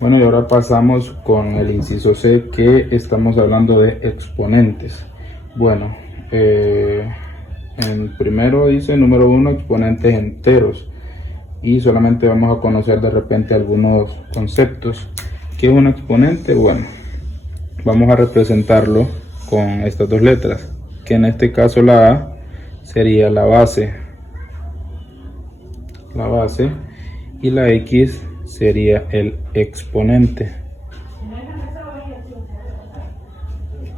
Bueno, y ahora pasamos con el inciso C, que estamos hablando de exponentes. Bueno, en primero dice número 1, exponentes enteros. Y solamente vamos a conocer de repente algunos conceptos. ¿Qué es un exponente? Bueno, vamos a representarlo con estas dos letras, que en este caso la A sería la base, y la X sería el exponente.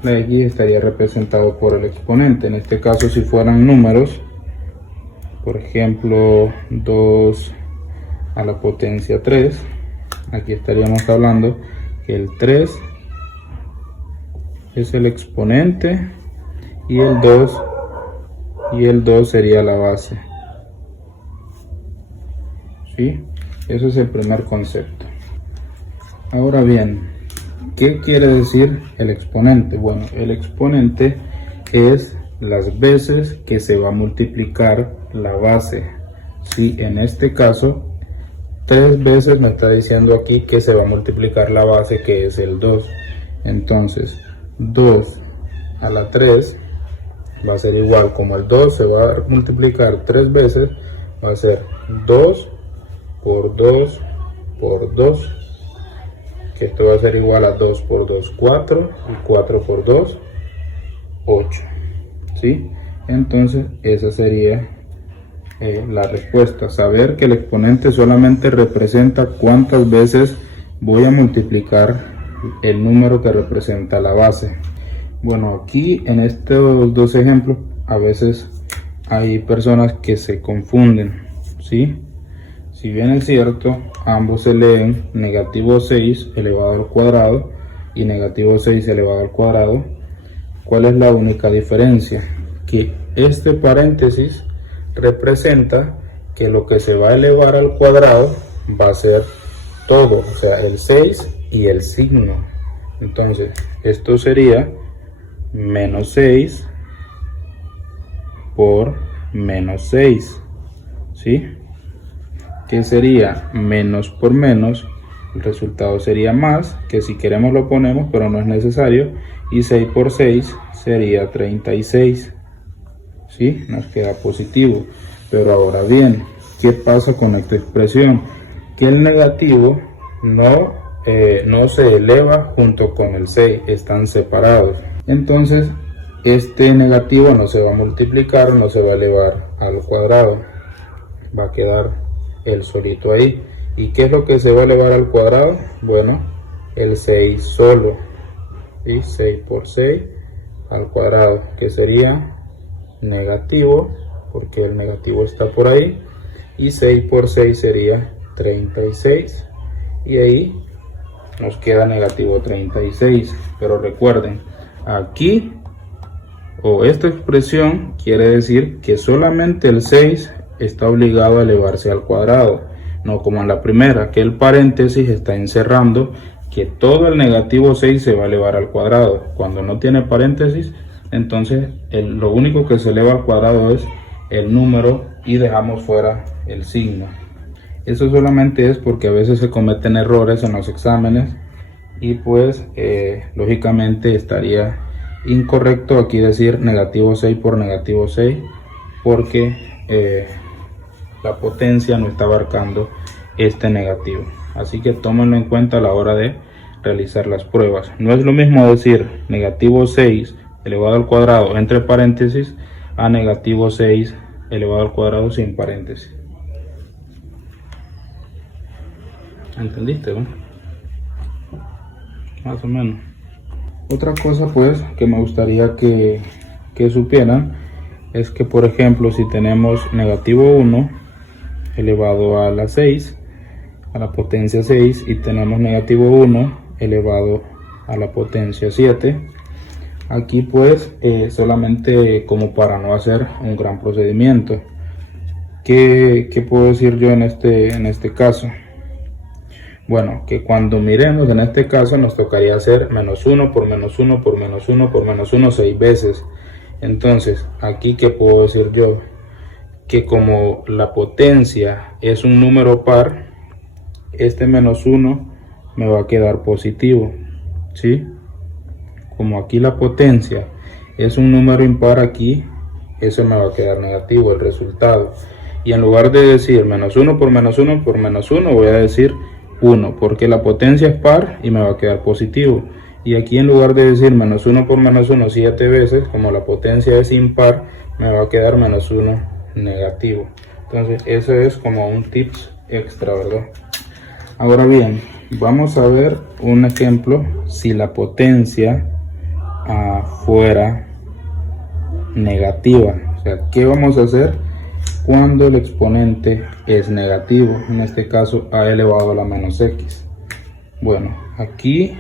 La X estaría representado por el exponente. En este caso, si fueran números, por ejemplo 2 a la potencia 3, aquí estaríamos hablando que el 3 es el exponente y el 2 sería la base. ¿Sí? Eso es el primer concepto. Ahora bien, ¿qué quiere decir el exponente? Bueno, el exponente es las veces que se va a multiplicar la base. Si en este caso 3 veces me está diciendo aquí que se va a multiplicar la base, que es el 2. Entonces 2 a la 3 va a ser igual, como el 2 se va a multiplicar 3 veces, va a ser 2 por 2 por 2, que esto va a ser igual a 2 por 2, 4, y 4 por 2, 8. ¿Sí? Entonces esa sería la respuesta, saber que el exponente solamente representa cuántas veces voy a multiplicar el número que representa la base. Bueno, aquí en estos dos ejemplos a veces hay personas que se confunden, ¿sí? Si bien es cierto, ambos se leen negativo 6 elevado al cuadrado y negativo 6 elevado al cuadrado, ¿cuál es la única diferencia? Que este paréntesis representa que lo que se va a elevar al cuadrado va a ser todo, o sea, el 6 y el signo. Entonces, esto sería menos 6 por menos 6, ¿sí? ¿Qué sería? Menos por menos, el resultado sería más, que si queremos lo ponemos, pero no es necesario, y 6 por 6 sería 36, ¿sí? Nos queda positivo. Pero ahora bien, ¿qué pasa con esta expresión? Que el negativo no se eleva junto con el 6, están separados. Entonces, este negativo no se va a multiplicar, no se va a elevar al cuadrado, va a quedar el solito ahí. ¿Y qué es lo que se va a elevar al cuadrado? Bueno, el 6 solo, y 6 por 6 al cuadrado, que sería negativo, porque el negativo está por ahí, y 6 por 6 sería 36, y ahí nos queda negativo 36. Pero recuerden, aquí esta expresión quiere decir que solamente el 6 está obligado a elevarse al cuadrado, no como en la primera, que el paréntesis está encerrando que todo el negativo 6 se va a elevar al cuadrado. Cuando no tiene paréntesis, entonces lo único que se eleva al cuadrado es el número y dejamos fuera el signo. Eso solamente es porque a veces se cometen errores en los exámenes y pues lógicamente estaría incorrecto aquí decir negativo 6 por negativo 6, porque la potencia no está abarcando este negativo. Así que tómenlo en cuenta a la hora de realizar las pruebas. No es lo mismo decir negativo 6 elevado al cuadrado entre paréntesis a negativo 6 elevado al cuadrado sin paréntesis. ¿Entendiste, no? Más o menos. Otra cosa pues que me gustaría que supieran es que, por ejemplo, si tenemos negativo 1 elevado a la 6 a la potencia 6 y tenemos negativo 1 elevado a la potencia 7, aquí pues solamente como para no hacer un gran procedimiento, ¿qué puedo decir yo en este caso? Bueno, que cuando miremos en este caso nos tocaría hacer menos 1 por menos 1 por menos 1 por menos 1 6 veces. Entonces, aquí ¿qué puedo decir yo? Que como la potencia es un número par, este menos 1 me va a quedar positivo, ¿sí? Como aquí la potencia es un número impar, aquí eso me va a quedar negativo el resultado. Y en lugar de decir menos 1 por menos 1 por menos 1, voy a decir 1, porque la potencia es par y me va a quedar positivo. Y aquí en lugar de decir menos 1 por menos 1 7 veces, como la potencia es impar, me va a quedar menos 1 negativo. Entonces eso es como un tips extra, ¿verdad? Ahora bien, vamos a ver un ejemplo si la potencia fuera negativa. O sea, ¿qué vamos a hacer cuando el exponente es negativo? En este caso, a elevado a la menos x. Bueno, aquí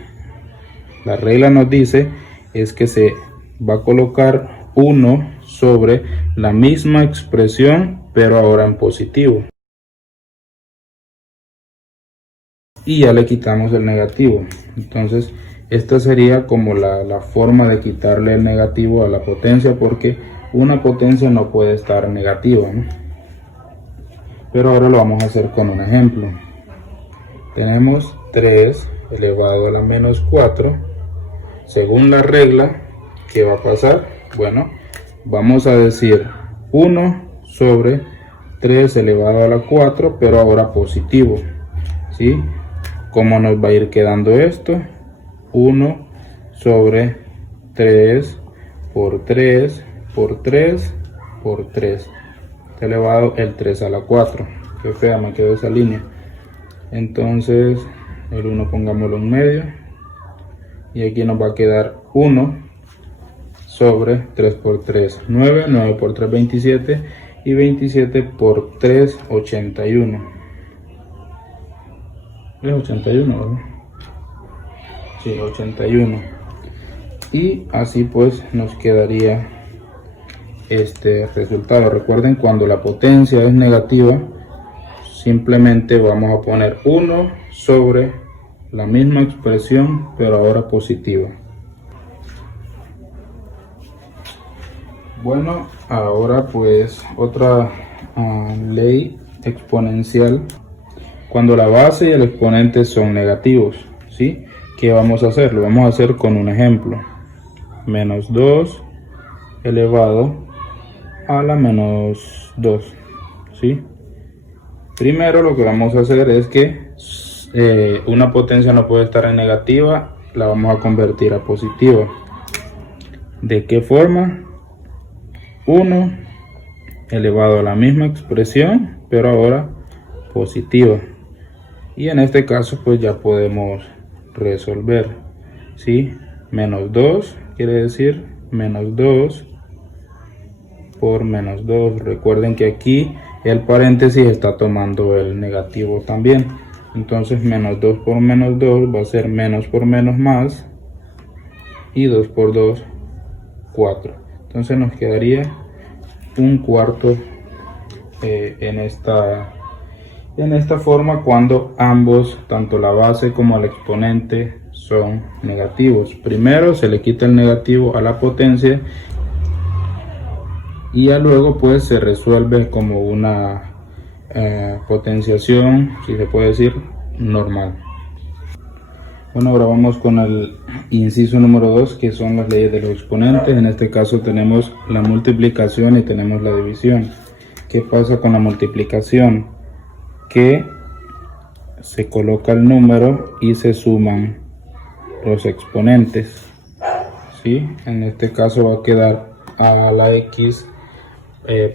la regla nos dice es que se va a colocar 1 sobre la misma expresión, pero ahora en positivo. Y ya le quitamos el negativo. Entonces esta sería como la forma de quitarle el negativo a la potencia, porque una potencia no puede estar negativa, ¿no? Pero ahora lo vamos a hacer con un ejemplo. Tenemos 3 elevado a la menos 4. Según la regla, ¿qué va a pasar? Bueno, vamos a decir 1 sobre 3 elevado a la 4, pero ahora positivo, ¿sí? ¿Cómo nos va a ir quedando esto? 1 sobre 3 por 3 por 3 por 3 elevado el 3 a la 4. Qué fea me quedó esa línea. Entonces el 1 pongámoslo en medio y aquí nos va a quedar 1 sobre 3 por 3 9, 9 por 3 27 y 27 por 3 81. Es 81, ¿verdad? Sí, 81. Y así pues nos quedaría este resultado. Recuerden, cuando la potencia es negativa, simplemente vamos a poner 1 sobre la misma expresión, pero ahora positiva. Bueno, ahora pues otra ley exponencial. Cuando la base y el exponente son negativos, ¿sí? ¿Qué vamos a hacer? Lo vamos a hacer con un ejemplo. Menos 2 elevado a la menos 2, ¿sí? Primero lo que vamos a hacer es que una potencia no puede estar en negativa, la vamos a convertir a positiva. ¿De qué forma? 1 elevado a la misma expresión, pero ahora positiva. Y en este caso pues ya podemos resolver, ¿sí? Menos 2 quiere decir menos 2 por menos 2. Recuerden que aquí el paréntesis está tomando el negativo también. Entonces menos 2 por menos 2 va a ser menos por menos más. Y 2 por 2, 4. Entonces nos quedaría un cuarto en esta forma cuando ambos, tanto la base como el exponente, son negativos. Primero se le quita el negativo a la potencia y ya luego pues se resuelve como una potenciación, si se puede decir, normal. Bueno, ahora vamos con el inciso número 2, que son las leyes de los exponentes. En este caso tenemos la multiplicación y tenemos la división. ¿Qué pasa con la multiplicación? Que se coloca el número y se suman los exponentes, ¿sí? En este caso va a quedar a a la x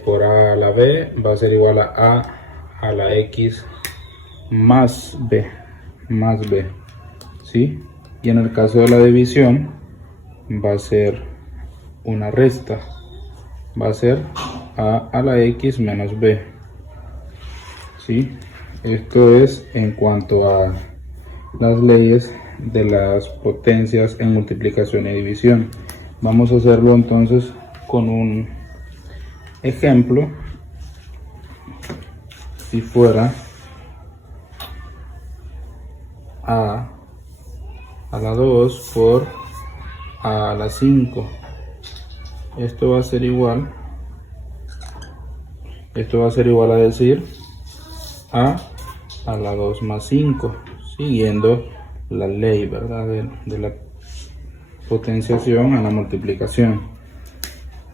por a a la b va a ser igual a la x más b, ¿sí? Y en el caso de la división va a ser una resta, va a ser a la x menos b, ¿sí? Esto es en cuanto a las leyes de las potencias en multiplicación y división. Vamos a hacerlo entonces con un ejemplo. Si fuera a la 2 por a la 5, esto va a ser igual a decir a la 2 más 5, siguiendo la ley, ¿verdad? De la potenciación a la multiplicación.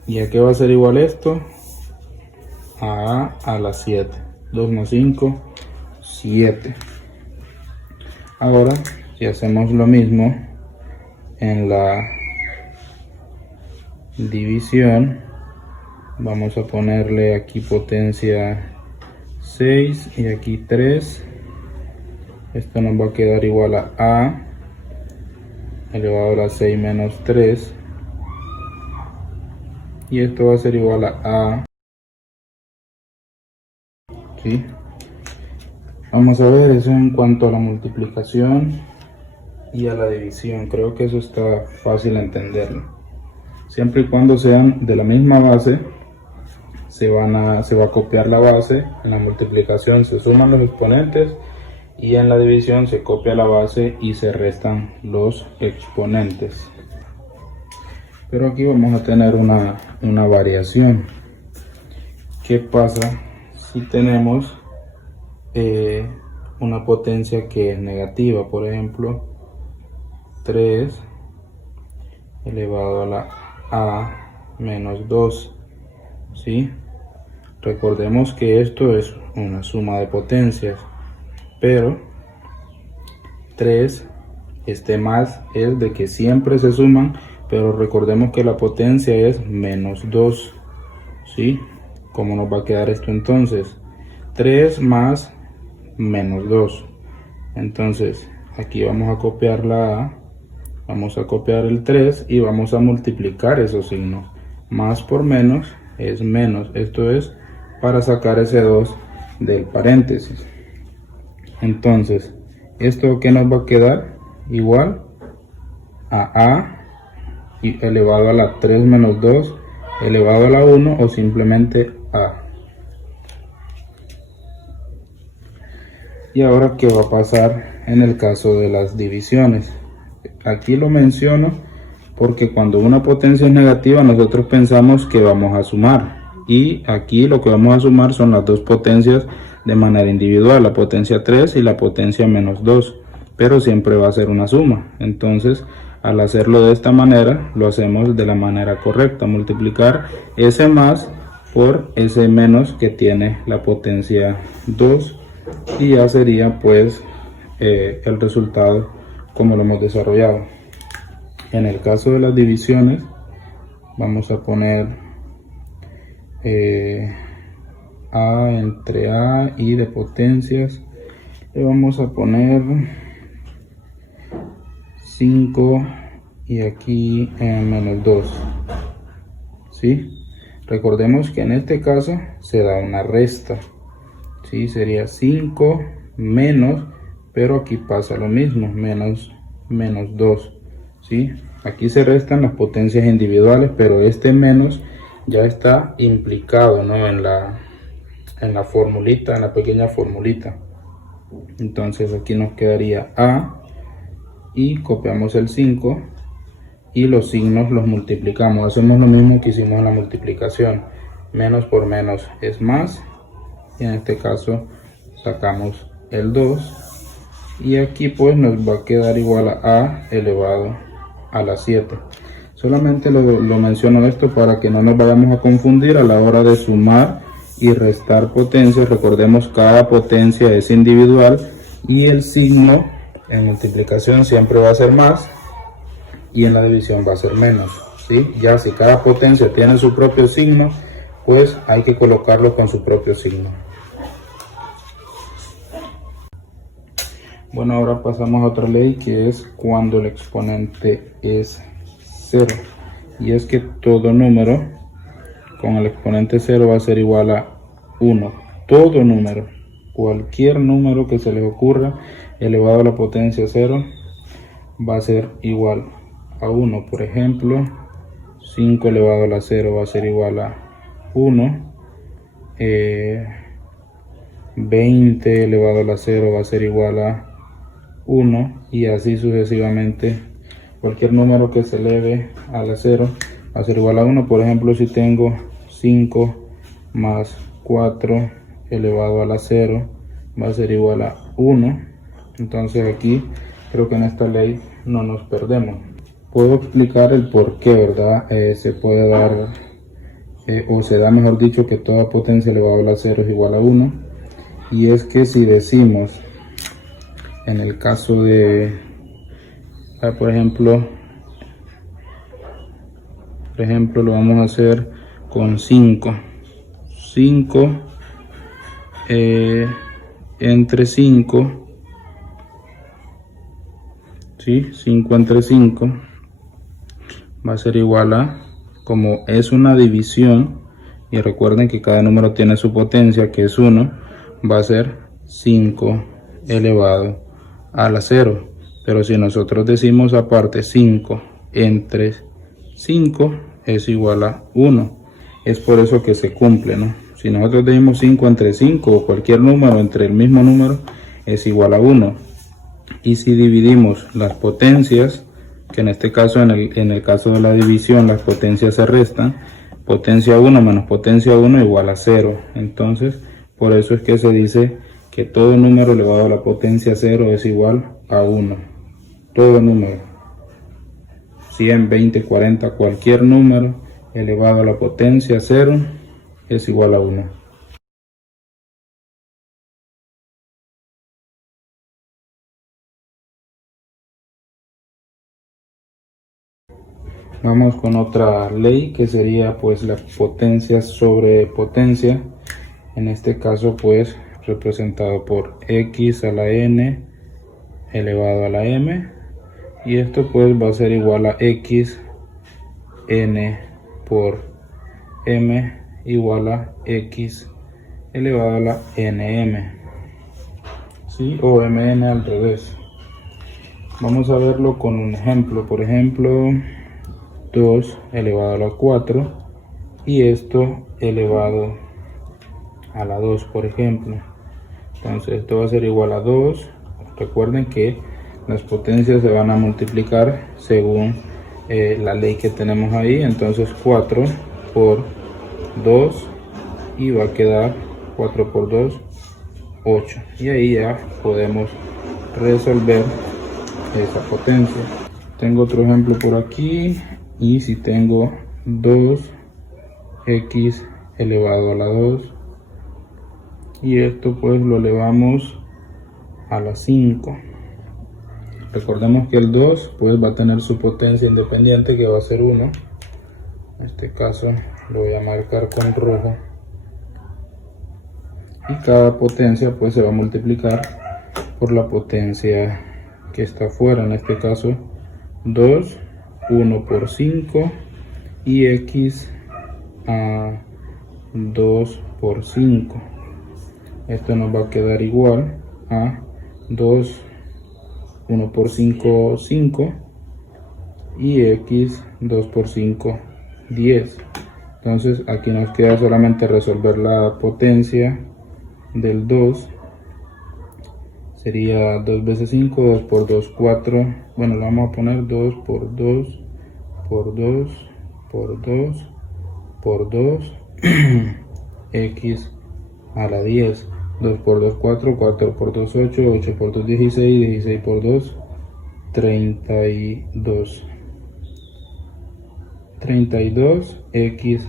¿Y a qué va a ser igual esto? A la 7. 2 más 5, 7. Ahora, si hacemos lo mismo en la división, vamos a ponerle aquí potencia 6 y aquí 3. Esto nos va a quedar igual a elevado a la 6 menos 3. Y esto va a ser igual a ¿sí? Vamos a ver eso en cuanto a la multiplicación y a la división. Creo que eso está fácil de entenderlo. Siempre y cuando sean de la misma base, se va a copiar la base. En la multiplicación se suman los exponentes y en la división se copia la base y se restan los exponentes. Pero aquí vamos a tener una variación. ¿Qué pasa si tenemos una potencia que es negativa? Por ejemplo, 3 elevado a la a menos 2, ¿sí? Recordemos que esto es una suma de potencias, pero 3, este más es de que siempre se suman, pero recordemos que la potencia es menos 2, ¿sí? ¿Cómo nos va a quedar esto entonces? 3 más menos 2. Entonces aquí vamos a copiar la A, vamos a copiar el 3 y vamos a multiplicar esos signos. Más por menos es menos. Esto es para sacar ese 2 del paréntesis. Entonces, ¿esto qué nos va a quedar? Igual a y elevado a la 3 menos 2 elevado a la 1 o simplemente A. Y ahora, ¿qué va a pasar en el caso de las divisiones? Aquí lo menciono porque cuando una potencia es negativa nosotros pensamos que vamos a sumar, y aquí lo que vamos a sumar son las dos potencias de manera individual, la potencia 3 y la potencia menos 2, pero siempre va a ser una suma. Entonces, al hacerlo de esta manera, lo hacemos de la manera correcta, multiplicar ese más por ese menos que tiene la potencia 2, y ya sería pues el resultado como lo hemos desarrollado. En el caso de las divisiones, vamos a poner A entre A y de potencias le vamos a poner 5 y aquí menos 2, ¿sí? Recordemos que en este caso se da una resta, ¿sí? Sería 5 menos, pero aquí pasa lo mismo, menos 2, ¿sí? Aquí se restan las potencias individuales, pero este menos ya está implicado, ¿no? en la formulita, en la pequeña formulita. Entonces aquí nos quedaría A y copiamos el 5 y los signos los multiplicamos. Hacemos lo mismo que hicimos en la multiplicación. Menos por menos es más, y en este caso sacamos el 2 y aquí pues nos va a quedar igual a elevado a la 7. Solamente lo menciono esto para que no nos vayamos a confundir a la hora de sumar y restar potencias. Recordemos, cada potencia es individual y el signo en multiplicación siempre va a ser más y en la división va a ser menos, ¿sí? Ya si cada potencia tiene su propio signo, pues hay que colocarlo con su propio signo. Bueno, ahora pasamos a otra ley, que es cuando el exponente es 0. Y es que todo número con el exponente 0 va a ser igual a 1. Todo número, cualquier número que se les ocurra elevado a la potencia 0 va a ser igual a 1. Por ejemplo, 5 elevado a la 0 va a ser igual a 1. 20 elevado a la 0 va a ser igual a 1, y así sucesivamente. Cualquier número que se eleve a la 0 va a ser igual a 1. Por ejemplo, si tengo 5 más 4 elevado a la 0 va a ser igual a 1. Entonces aquí creo que en esta ley no nos perdemos. Puedo explicar el por qué, ¿verdad? Se puede dar, o se da, mejor dicho, que toda potencia elevada a la 0 es igual a 1. Y es que si decimos, en el caso de, por ejemplo, lo vamos a hacer con 5. 5 entre 5, ¿sí? 5 entre 5 va a ser igual a, como es una división, y recuerden que cada número tiene su potencia, que es 1, va a ser 5 elevado a la 0. Pero si nosotros decimos aparte 5 entre 5 es igual a 1, es por eso que se cumple, ¿no? Si nosotros decimos 5 entre 5 o cualquier número entre el mismo número es igual a 1. Y si dividimos las potencias, que en este caso, en el caso de la división, las potencias se restan, potencia 1 menos potencia 1 igual a 0. Entonces, por eso es que se dice que todo número elevado a la potencia 0 es igual a 1. Todo número, 100, 20, 40, cualquier número elevado a la potencia 0 es igual a 1. Vamos con otra ley que sería pues la potencia sobre potencia. En este caso pues representado por x a la n elevado a la m. Y esto pues va a ser igual a x n por m igual a x elevado a la nm. ¿Sí? O mn al revés. Vamos a verlo con un ejemplo. Por ejemplo, 2 elevado a la 4 y esto elevado a la 2, por ejemplo. Entonces esto va a ser igual a 2. Recuerden que las potencias se van a multiplicar según la ley que tenemos ahí. Entonces 4 por 2 y va a quedar 4 por 2, 8. Y ahí ya podemos resolver esa potencia. Tengo otro ejemplo por aquí. Y si tengo 2x elevado a la 2 y esto pues lo elevamos a la 5. Recordemos que el 2 pues va a tener su potencia independiente, que va a ser 1. En este caso lo voy a marcar con rojo. Y cada potencia pues se va a multiplicar por la potencia que está afuera. En este caso 2, 1 por 5 y x a 2 por 5. Esto nos va a quedar igual a 2, 1 por 5, 5 y x 2 por 5, 10. Entonces aquí nos queda solamente resolver la potencia del 2. Sería 2 veces 5, 2 por 2, 4. Bueno, le vamos a poner 2 por 2, por 2, por 2, por 2, x a la 10. 2 por 2, 4, 4 por 2, 8, 8 por 2, 16, 16 por 2, 32. 32, x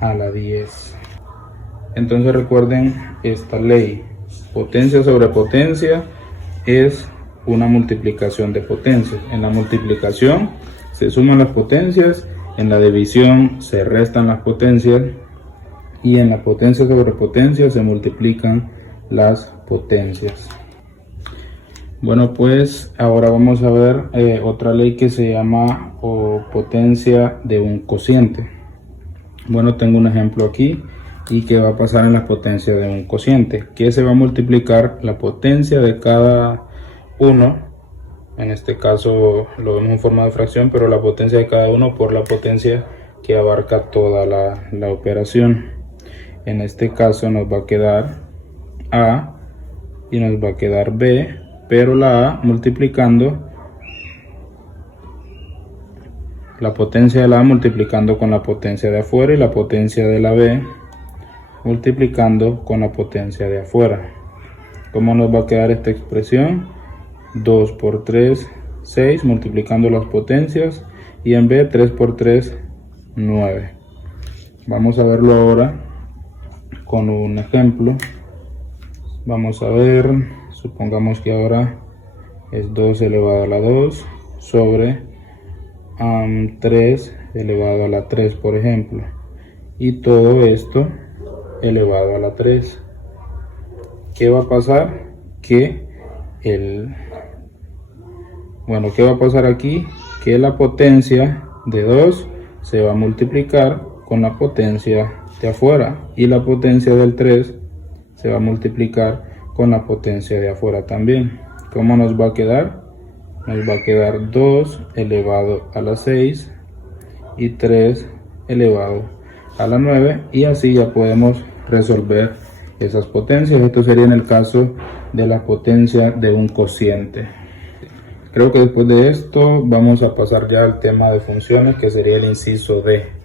a la 10. Entonces recuerden esta ley. Potencia sobre potencia es una multiplicación de potencias. En la multiplicación se suman las potencias, en la división se restan las potencias y en la potencia sobre potencia se multiplican las potencias. Bueno, pues ahora vamos a ver otra ley que se llama potencia de un cociente. Bueno, tengo un ejemplo aquí. ¿Y qué va a pasar en la potencia de un cociente? Que se va a multiplicar la potencia de cada uno. En este caso lo vemos en forma de fracción, pero la potencia de cada uno por la potencia que abarca toda la operación. En este caso nos va a quedar A y nos va a quedar B, pero la A multiplicando la potencia de la A multiplicando con la potencia de afuera y la potencia de la B multiplicando con la potencia de afuera. ¿Cómo nos va a quedar esta expresión? 2 por 3, 6, multiplicando las potencias, y en B 3 por 3, 9. Vamos a verlo ahora con un ejemplo. Vamos a ver, supongamos que ahora es 2 elevado a la 2 sobre 3 elevado a la 3, por ejemplo, y todo esto elevado a la 3. ¿Qué va a pasar? ¿Qué va a pasar aquí? Que la potencia de 2 se va a multiplicar con la potencia de afuera, y la potencia del 3 se va a multiplicar con la potencia de afuera también. ¿Cómo nos va a quedar? Nos va a quedar 2 elevado a la 6 y 3 elevado a la 9, y así ya podemos resolver esas potencias. Esto sería en el caso de la potencia de un cociente. Creo que después de esto vamos a pasar ya al tema de funciones, que sería el inciso D.